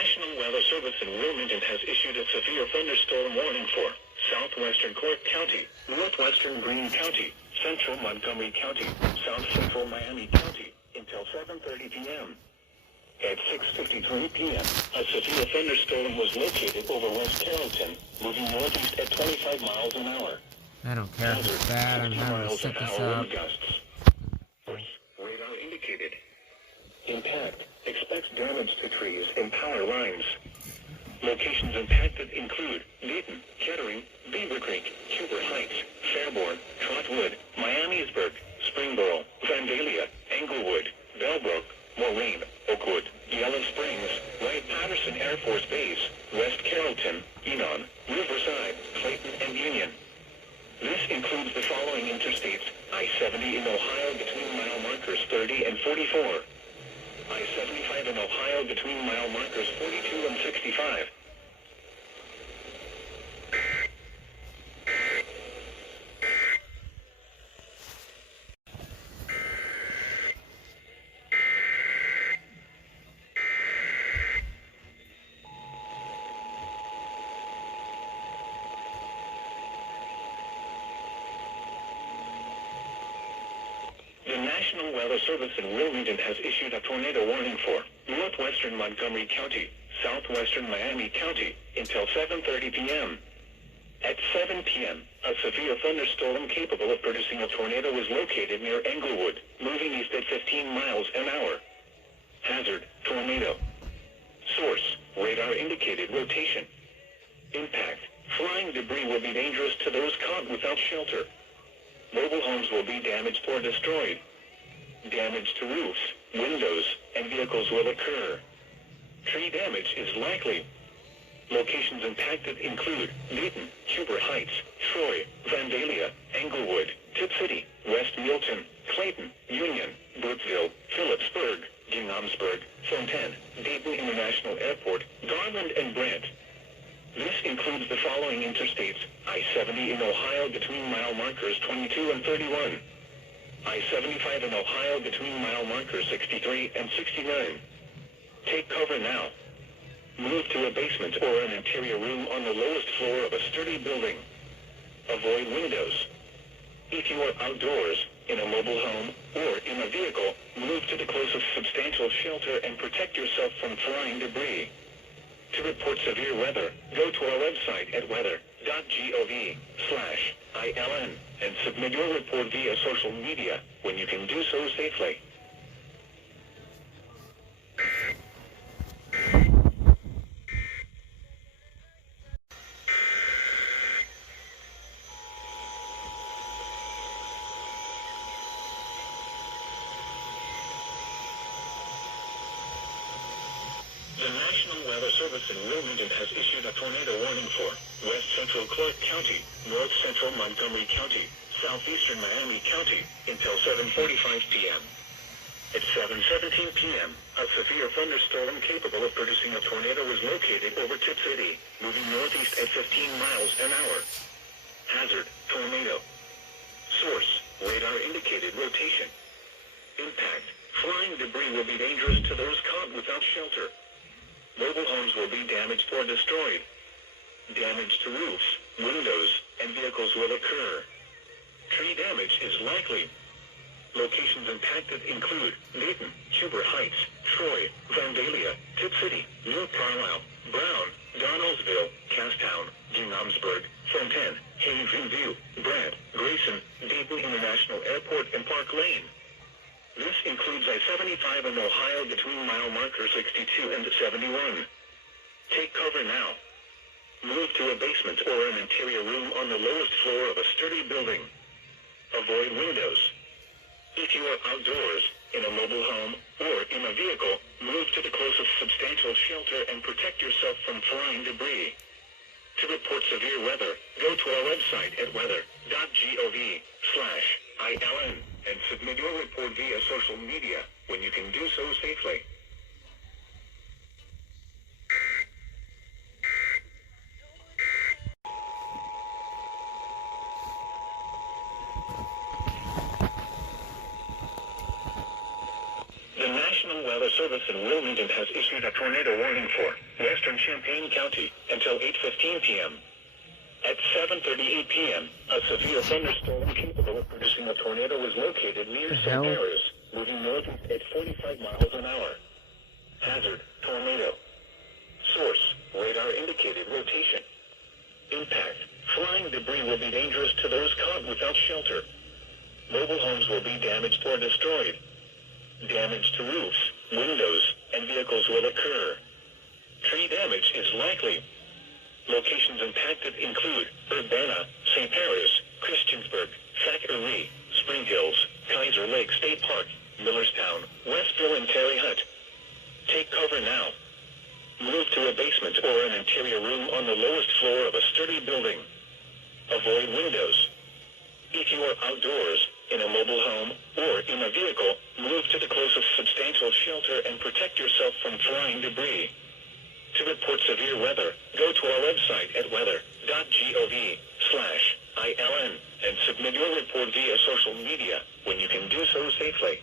National Weather Service in Wilmington has issued a severe thunderstorm warning for southwestern Clark County, northwestern Greene County, central Montgomery County, south central Miami County, until 7:30 p.m. At 6:53 p.m., a severe thunderstorm was located over West Carrollton, moving northeast at 25 miles an hour. I don't care if it's bad, I'm having to set this up. Radar indicated. Impact. Expect damage to trees and power lines. Locations impacted include Dayton, Kettering, Beaver Creek, Huber Heights, Fairborn, Trotwood, Miamisburg, Springboro, Vandalia, Englewood, Bellbrook, Moraine, Oakwood, Yellow Springs, Wright-Patterson Air Force Base, West Carrollton, Enon, Riverside, Clayton, and Union. This includes the following interstates: I-70 in Ohio between mile markers 30 and 44. I-75 in Ohio between mile markers 42 and 65. The National Weather Service in Wilmington has issued a tornado warning for northwestern Montgomery County, southwestern Miami County, until 7:30 p.m. At 7 p.m., a severe thunderstorm capable of producing a tornado was located near Englewood, moving east at 15 miles an hour. Hazard: tornado. Source: radar indicated rotation. Impact: flying debris will be dangerous to those caught without shelter. Mobile homes will be damaged or destroyed. Damage to roofs, windows, and vehicles will occur. Tree damage is likely. Locations impacted include Dayton, Huber Heights, Troy, Vandalia, Englewood, Tip City, West Milton, Clayton, Union, Brooksville, Phillipsburg, Ginghamsburg, Fontaine, Dayton International Airport, Garland, and Brent. This includes the following interstates: I-70 in Ohio between mile markers 22 and 31. I-75 in Ohio between mile markers 63 and 69. Take cover now. Move to a basement or an interior room on the lowest floor of a sturdy building. Avoid windows. If you are outdoors, in a mobile home, or in a vehicle, move to the closest substantial shelter and protect yourself from flying debris. To report severe weather, go to our website at weather.gov/ILN and submit your report via social media when you can do so safely. The National Weather Service in Wilmington has issued a tornado warning for west central Clark County, north central Montgomery County, southeastern Miami County, until 7:45 p.m. At 7:17 p.m., a severe thunderstorm capable of producing a tornado was located over Tip City, moving northeast at 15 miles an hour. Hazard: tornado. Source: radar indicated rotation. Impact: flying debris will be dangerous to those caught without shelter. Mobile homes will be damaged or destroyed. Damage to roofs, windows, and vehicles will occur. Tree damage is likely. Locations impacted include Dayton, Huber Heights, Troy, Vandalia, Tip City, New Carlisle, Brown, Donaldsville, Castown, Ginghamsburg, Fontaine, Haven View, Brant, Grayson, Dayton International Airport, and Park Lane. This includes I-75 in Ohio between mile markers 62 and 71. Take cover now. Move to a basement or an interior room on the lowest floor of a sturdy building. Avoid windows. If you are outdoors, in a mobile home, or in a vehicle, move to the closest substantial shelter and protect yourself from flying debris. To report severe weather, go to our website at weather.gov/ILN and submit your report via social media when you can do so safely. The National National Weather Service in Wilmington has issued a tornado warning for western Champaign County until 8:15 p.m. At 7:38 p.m., a severe thunderstorm capable of producing a tornado was located near St. Paris, moving north at 45 miles an hour. Hazard, tornado. Source, radar indicated rotation. Impact, flying debris will be dangerous to those caught without shelter. Mobile homes will be damaged or destroyed. Damage to roofs, windows, and vehicles will occur. Tree damage is likely. Locations impacted include Urbana, St. Paris, Christiansburg, Thackeray, Spring Hills, Kaiser Lake State Park, Millerstown, Westville, and Terre Haute. Take cover now. Move to a basement or an interior room on the lowest floor of a sturdy building. Avoid windows. If you are outdoors, in a mobile home, or in a vehicle, move to the closest substantial shelter and protect yourself from flying debris. To report severe weather, go to our website at weather.gov/ILN and submit your report via social media when you can do so safely.